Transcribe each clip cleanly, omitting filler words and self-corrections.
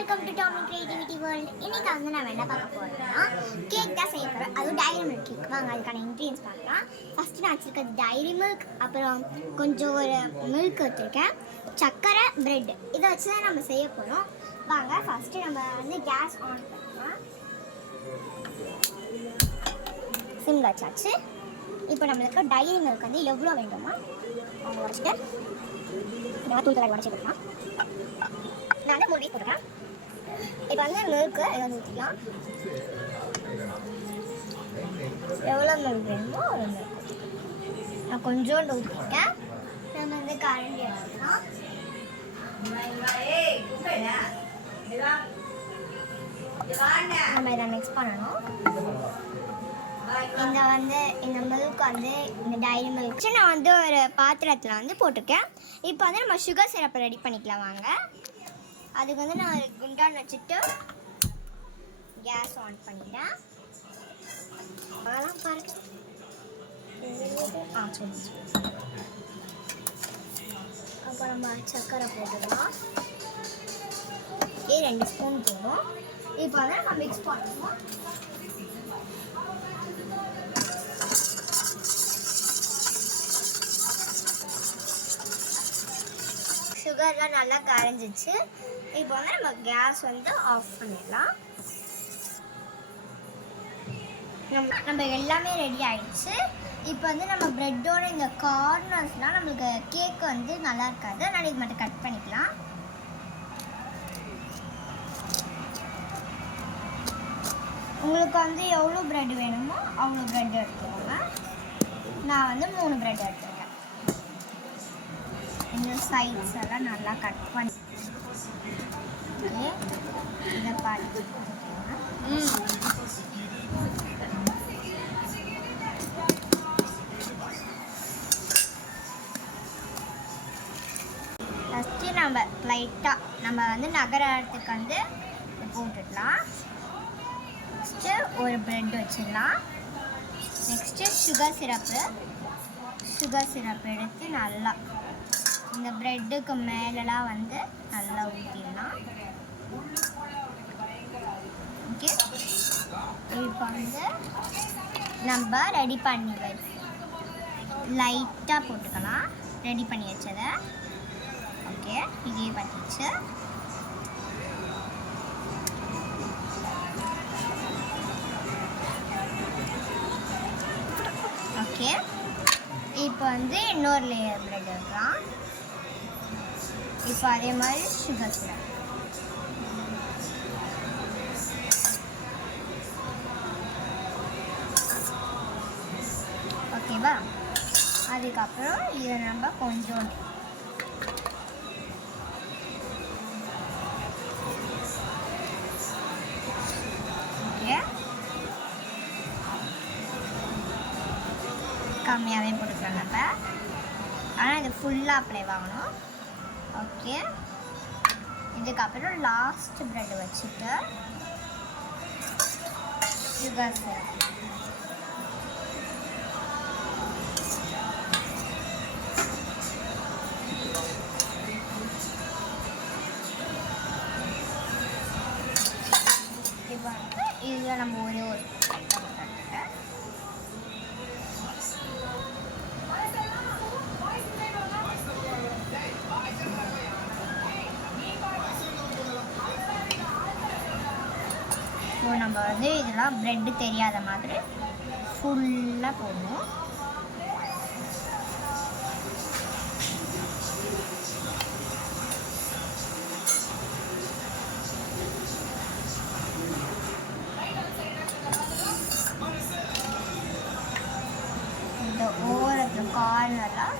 Welcome to Tommy creativity world. இன்னைக்கு வந்து நம்ம என்ன பார்க்க போறோம்னா கேக் தான் செய்ய போகிறோம். அதுவும் டைரி மில்க் கேக். வாங்க அதுக்கான இன்க்ரீடியன்ஸ் பார்க்கலாம். ஃபஸ்ட்டு நான் வச்சுருக்கிறது டைரி மில்க், அப்புறம் கொஞ்சம் ஒரு மில்க் வச்சுருக்கேன், சர்க்கரை, பிரெட். இதை வச்சு தான் நம்ம செய்ய போகிறோம். வாங்க ஃபஸ்ட்டு நம்ம வந்து கேஸ் ஆன் பண்ணலாம். சிம் வச்சாச்சு. இப்போ நம்மளுக்கு டைரி மில்க் வந்து எவ்வளோ வேண்டுமோ அவங்க வச்சுட்டு நான் தூள் உடச்சி கொடுக்கலாம். நான் வந்து 3 பீஸ் போட்டுக்கலாம். இப்போ வந்து மில்க்கு இதை வந்து ஊற்றிக்கலாம். எவ்வளோ மில்க் வேணுமோ அவ்வளோ மில்க் நான் கொஞ்சோண்டு ஊற்றிருக்கேன். நம்ம வந்து கரண்டி எடுத்துக்கலாம். நம்ம இதை மிக்ஸ் பண்ணணும். இந்த மில்க் வந்து இந்த டைரி மில்க் நான் வந்து ஒரு பாத்திரத்தில் வந்து போட்டிருக்கேன். இப்போ வந்து நம்ம சுகர் சிரப்பை ரெடி பண்ணிக்கலாம். வாங்க அதுக்கு வந்து நான் ஒரு குண்டான் வச்சுட்டு கேஸ் ஆன் பண்ணிட்டேன். அதெல்லாம் பாருங்க. அப்போ நம்ம சர்க்கரை போட்டுக்கலாம். 2 ஸ்பூன் போடும். இப்போ வந்து நம்ம மிக்ஸ் பண்ணுவோம். சுகர்லாம் நல்லா கரைஞ்சிச்சு. இப்போ வந்து நம்ம கேஸ் வந்து ஆஃப் பண்ணிடலாம். நம்ம எல்லாமே ரெடி ஆயிடுச்சு. இப்போ வந்து நம்ம ப்ரெட்டோட இந்த கார்னர்ஸ்லாம் நம்மளுக்கு கேக் வந்து நல்லா இருக்காது, அதனால் இது மட்டும் கட் பண்ணிக்கலாம். உங்களுக்கு வந்து எவ்வளோ ப்ரெட் வேணுமோ அவ்வளோ ப்ரெட் எடுத்துக்கோங்க. நான் வந்து 3 ப்ரெட் எடுத்துருக்கேன். இந்த சைட்ஸ் எல்லாம் நல்லா கட் பண்ணி இதை பார்த்து ஃபஸ்ட்டு நம்ம லைட்டாக நம்ம வந்து நகரத்துக்கு வந்து போட்டுடலாம். ஃபஸ்ட்டு ஒரு ப்ரெட் வச்சிடலாம். நெக்ஸ்ட்டு சுகர் சிரப்பு எடுத்து நல்லா இந்த ப்ரெட்டுக்கு மேலெலாம் வந்து நல்லா ஊற்றிடலாம். ஓகே, இப்போ வந்து நம்ம ரெடி பண்ணி லைட்டாக போட்டுக்கலாம். ரெடி பண்ணி வச்சதை ஓகே இதே பற்றிச்சு. ஓகே, இப்போ வந்து இன்னொரு லேயர் ப்ரெட் எடுக்கலாம். இப்போ அதே மாதிரி சுகர் சிரப் ஓகேவா. அதுக்கப்புறம் இதை நம்ம கொஞ்சம் ஓகே கம்மியாகவே போட்டுக்கலாம் நம்ம, ஆனால் இது ஃபுல்லாக அப்ளை வாங்கணும். ஓகே, இதுக்கப்புறம் லாஸ்ட் ப்ரெட் வச்சுட்டு சுகர் சிரப் இப்போ இதில் நம்ம ஒரு நம்ம வந்து இதெல்லாம் ப்ரெட்டு தெரியாத மாதிரி ஃபுல்லாக போடணும். இந்த ஓரத்தில் கார்னர்லாம்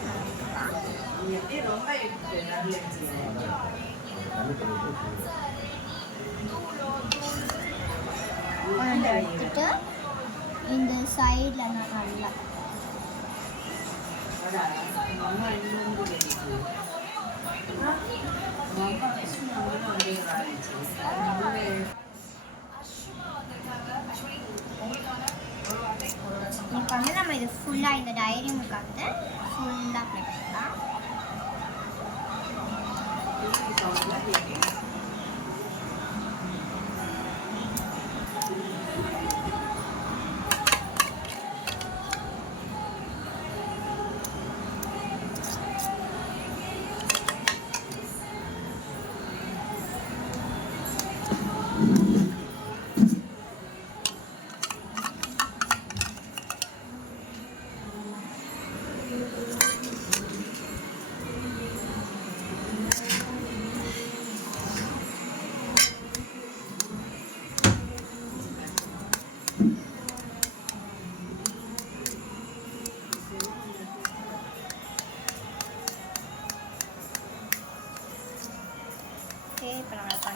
எடுத்துட்டு இந்த சைடில் நல்லா இப்போ வந்து நம்ம இது ஃபுல்லாக இந்த டைரி மில்க் வந்து ஃபுல்லாக அப்ளை பண்ணிக்கலாம்.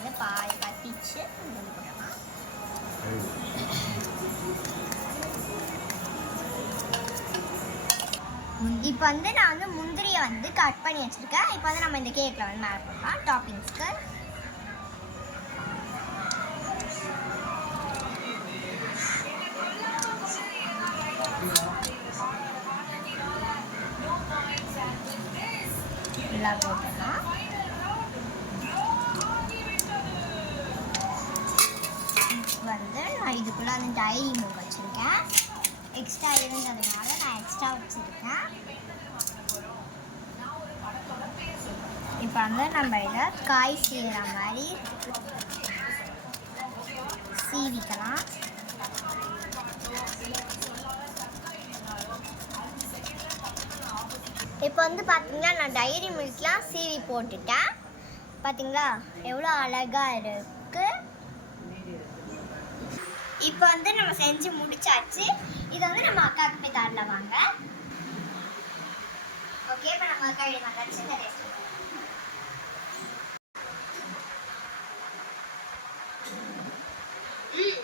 வந்து பால் கத்திச்சு போடலாம். இப்போ வந்து நான் வந்து முந்திரியை வந்து கட் பண்ணி வச்சுருக்கேன். இப்போ வந்து நம்ம இந்த கேக்கில் வந்து மேலே போடலாம் டாப்பிங்ஸ்க்கு. ஃபுல்லாக போட்டலாம். வந்து நான் இதுக்குள்ளே வந்து டைரி மில்க் வச்சுருக்கேன். எக்ஸ்ட்ரா இருந்ததுனால நான் எக்ஸ்ட்ரா வச்சுருக்கேன். இப்போ வந்து நம்ம இதை காய் சீவிற மாதிரி சீவிக்கலாம். இப்போ வந்து பார்த்தீங்கன்னா நான் டைரி மில்க்லாம் சீவி போட்டுட்டேன். பார்த்தீங்களா எவ்வளோ அழகாக இருக்குது. இப்போ வந்து நம்ம செஞ்சு முடிச்சாச்சு. இதை வந்து நம்ம அக்காவுக்கு போய் தரல வாங்க. ஓகே, இப்போ நம்ம அக்கா வீடு வந்தாச்சு. இந்த டேஸ்ட்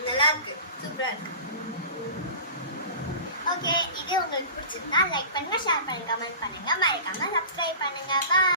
நல்லா இருக்கு, சூப்பராக இருக்கு. ஓகே, இது உங்களுக்கு பிடிச்சிருந்தா லைக் பண்ணுங்க, ஷேர் பண்ணுங்க, கமெண்ட் பண்ணுங்க, மறக்காம சப்ஸ்கிரைப் பண்ணுங்க. பாய்.